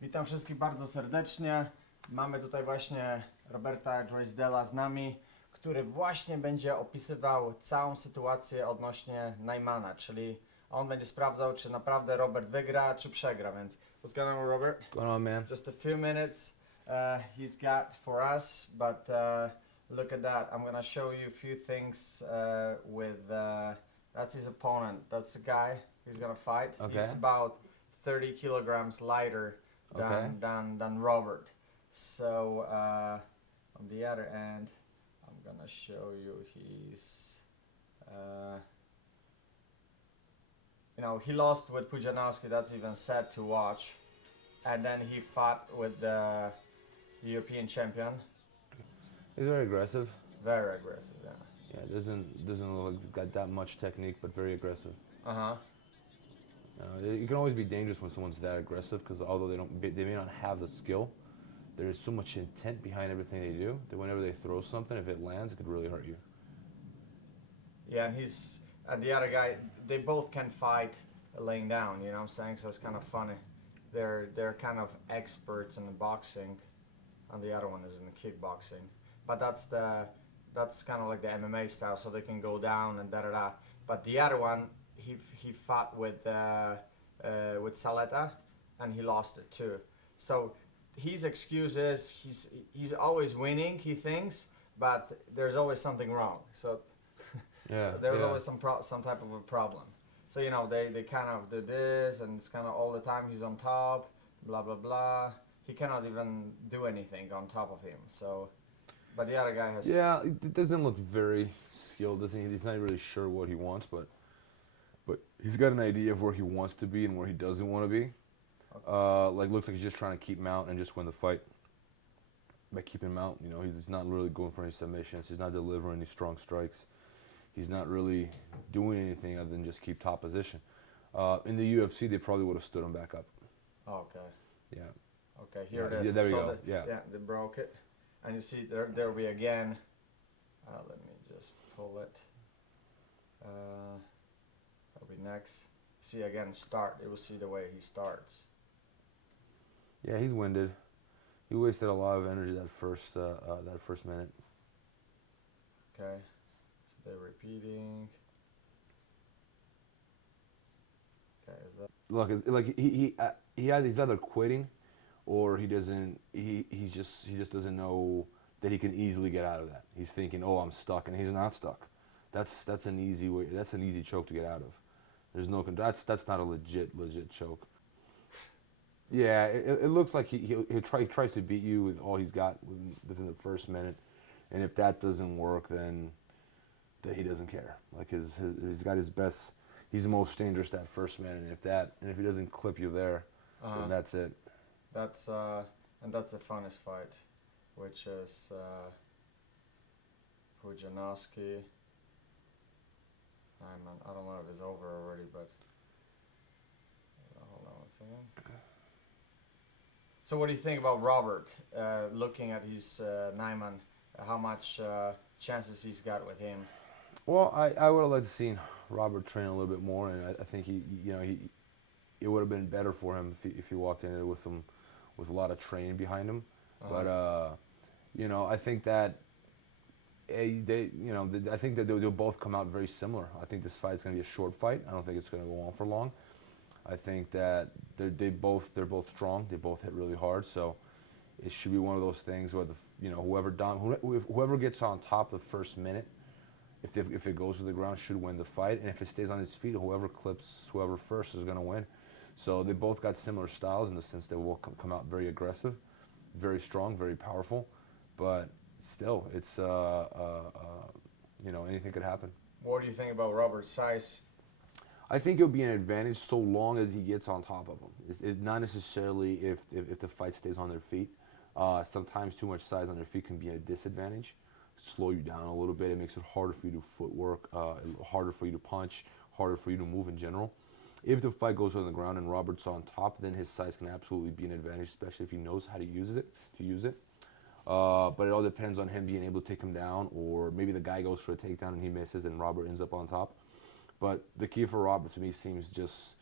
Witam wszystkich bardzo serdecznie. Mamy tutaj właśnie Roberta Drysdale'a z nami, który właśnie będzie opisywał całą sytuację odnośnie Najmana, czyli on będzie sprawdzał, czy naprawdę Robert wygra, czy przegra, więc what's going on, Robert? What's going on, man? Just a few minutes he's got for us, but look at that. I'm gonna show you a few things with, that's his opponent. That's the guy he's gonna fight. Okay. He's about 30 kilograms lighter than Robert. So on the other end, I'm gonna show you his, he lost with Pujanowski, that's even sad to watch. And then he fought with the European champion. He's very aggressive. Very aggressive, yeah. Yeah, doesn't look like he's got that much technique, but very aggressive. Uh-huh. It can always be dangerous when someone's that aggressive because although they may not have the skill, there is so much intent behind everything they do that whenever they throw something, if it lands, it could really hurt you. Yeah, and the other guy, they both can fight laying down, you know what I'm saying? So it's kind of funny. They're kind of experts in the boxing, and the other one is in the kickboxing. But that's kind of like the MMA style, so they can go down and da. But the other one, he fought with Saleta, and he lost it too. So his excuse is he's always winning, he thinks, but there's always something wrong. So there's always some type of a problem. So they kind of do this, and it's kind of all the time he's on top, blah blah blah. He cannot even do anything on top of him. So, but the other guy has. Yeah, it doesn't look very skilled. Doesn't he? He's not really sure what he wants, but he's got an idea of where he wants to be and where he doesn't want to be. Okay. Looks like he's just trying to keep him out and just win the fight. By keeping him out, he's not really going for any submissions. He's not delivering any strong strikes. He's not really doing anything other than just keep top position. In the UFC, they probably would have stood him back up. Okay. Yeah. Okay, here it is. Yeah, there you go. Yeah, they broke it. And you see, there'll be again. Let me just pull it. That'll be next. See again, start. You will see the way he starts. Yeah, he's winded. He wasted a lot of energy that first minute. Okay. They're repeating. Okay, is that? Look, he's either quitting, or he just doesn't know that he can easily get out of that. He's thinking, oh, I'm stuck, and he's not stuck. That's an easy way. That's an easy choke to get out of. There's no. That's not a legit choke. Yeah, it looks like he tries to beat you with all he's got within the first minute, and if that doesn't work, then he doesn't care. Like he's got his best. He's the most dangerous that first minute, and if he doesn't clip you there, then that's it. That's the funnest fight, which is Pujanowski. I don't know if it's over already, but hold on a second. So what do you think about Robert? Looking at his Nyman, how much chances he's got with him? Well, I would have liked to seen Robert train a little bit more, and I think it would have been better for him if he walked in with a lot of training behind him. But I think that I think that they'll both come out very similar. I think this fight's going to be a short fight. I don't think it's going to go on for long. I think that they're both strong. They both hit really hard, so it should be one of those things where whoever gets on top the first minute, if it goes to the ground, should win the fight, and if it stays on his feet, whoever clips whoever first is going to win. So they both got similar styles in the sense they will come out very aggressive, very strong, very powerful, but still, it's anything could happen. What do you think about Robert's size? I think it'll be an advantage so long as he gets on top of him. It's not necessarily if the fight stays on their feet. Sometimes too much size on their feet can be a disadvantage. Slow you down a little bit. It makes it harder for you to footwork, harder for you to punch, harder for you to move in general. If the fight goes on the ground and Robert's on top, then his size can absolutely be an advantage, especially if he knows how to use it. But it all depends on him being able to take him down, or maybe the guy goes for a takedown and he misses and Robert ends up on top. But the key for Robert to me seems just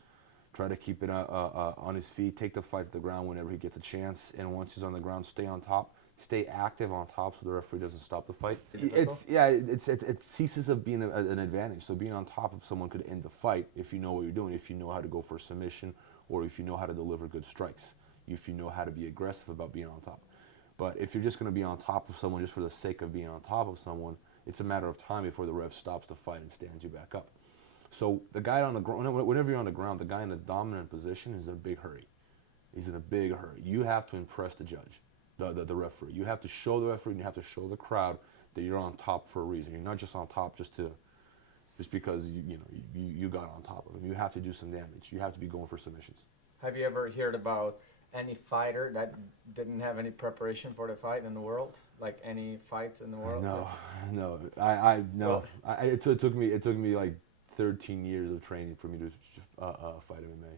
Try to keep it on his feet, take the fight to the ground whenever he gets a chance, and once he's on the ground, stay on top, stay active on top so the referee doesn't stop the fight. It ceases of being an advantage. So being on top of someone could end the fight if you know what you're doing, if you know how to go for a submission, or if you know how to deliver good strikes, if you know how to be aggressive about being on top. But if you're just going to be on top of someone just for the sake of being on top of someone, it's a matter of time before the ref stops the fight and stands you back up. So the guy on the ground, whenever you're on the ground, the guy in the dominant position is in a big hurry. He's in a big hurry. You have to impress the judge, the referee. You have to show the referee and you have to show the crowd that you're on top for a reason. You're not just on top just because you got on top of him. You have to do some damage. You have to be going for submissions. Have you ever heard about any fighter that didn't have any preparation for the fight in the world? Like any fights in the world? No. It took me like 13 years of training for me to fight MMA.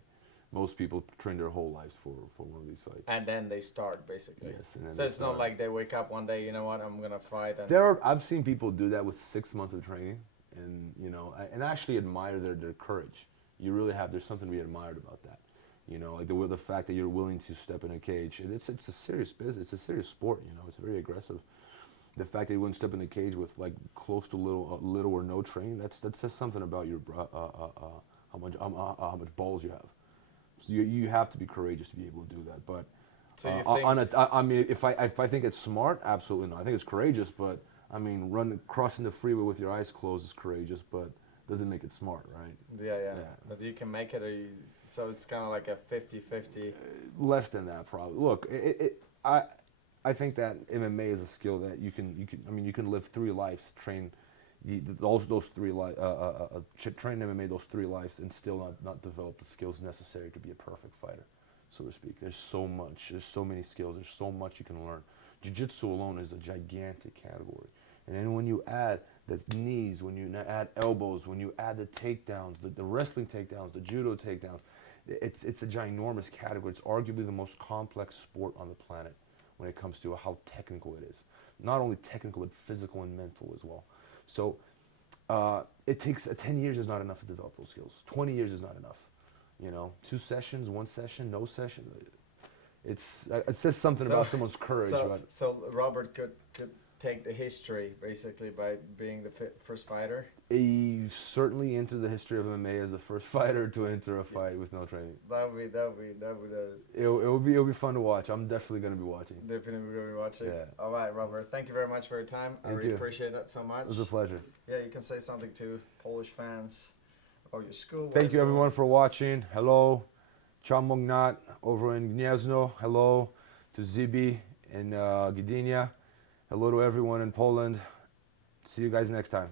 Most people train their whole lives for one of these fights. And then they start, basically. Yes. And then so it's not like they wake up one day, you know what, I'm going to fight. And I've seen people do that with 6 months of training, and and I actually admire their courage. There's something to be admired about that. Like the fact that you're willing to step in a cage. It's a serious business. It's a serious sport. It's very aggressive. The fact that you wouldn't step in the cage with like close to little or no training, that says something about your how much balls you have. So you have to be courageous to be able to do that. But so you think if I think it's smart, absolutely not. I think it's courageous, but I mean, crossing the freeway with your eyes closed is courageous, but doesn't make it smart, right? Yeah. But you can make it, so it's kind of like a 50-50. Less than that, probably. Look, I think that MMA is a skill that you can live 3 lives, train those 3 lives, train MMA those 3 lives, and still not develop the skills necessary to be a perfect fighter, so to speak. There's so many skills, there's so much you can learn. Jiu-jitsu alone is a gigantic category, and then when you add the knees, when you add elbows, when you add the takedowns, the wrestling takedowns, the judo takedowns, it's a ginormous category. It's arguably the most complex sport on the planet when it comes to how technical it is. Not only technical, but physical and mental as well. So it takes 10 years is not enough to develop those skills. 20 years is not enough. 2 sessions, 1 session, no session. It says something about someone's courage. So Robert could take the history basically by being the first fighter. He certainly entered the history of MMA as the first fighter to enter a fight with no training. That would It will be fun to watch. I'm definitely going to be watching. Definitely going to be watching. Yeah. All right, Robert. Thank you very much for your time. I really appreciate that so much. It was a pleasure. Yeah, you can say something to Polish fans about your school. Thank you everyone for watching. Hello, Chamongnat over in Gniezno. Hello to Zibi in Gdynia. Hello to everyone in Poland. See you guys next time.